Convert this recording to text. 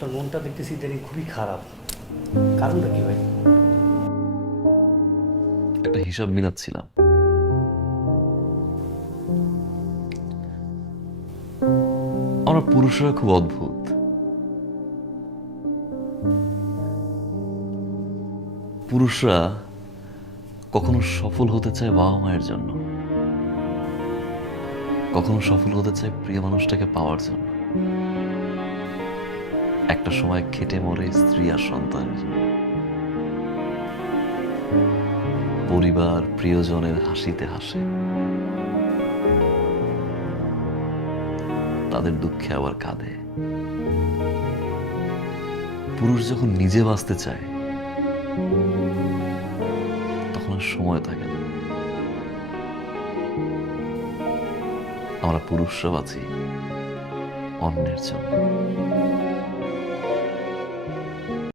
আপনার মনটা দেখতেছি ইদানিং খুবই খারাপ, কারণটা কি ভাই? একটা হিসাব মিলাচ্ছিলাম। আমরা পুরুষরা খুব অদ্ভুত। পুরুষরা কখনো সফল হতে চায় বাবা মায়ের জন্য, কখনো সফল হতে চায় প্রিয় মানুষটাকে পাওয়ার জন্য, একটা সময় খেটে মরে স্ত্রী আর সন্তানের জন্য, পরিবার প্রিয়জনের হাসিতে হাসে, তাদের দুঃখে আবার কাঁদে। পুরুষ যখন নিজে বাঁচতে চায় তখন আর সময় থাকে না। আমরা পুরুষরা বাঁচি অন্যের জন্য।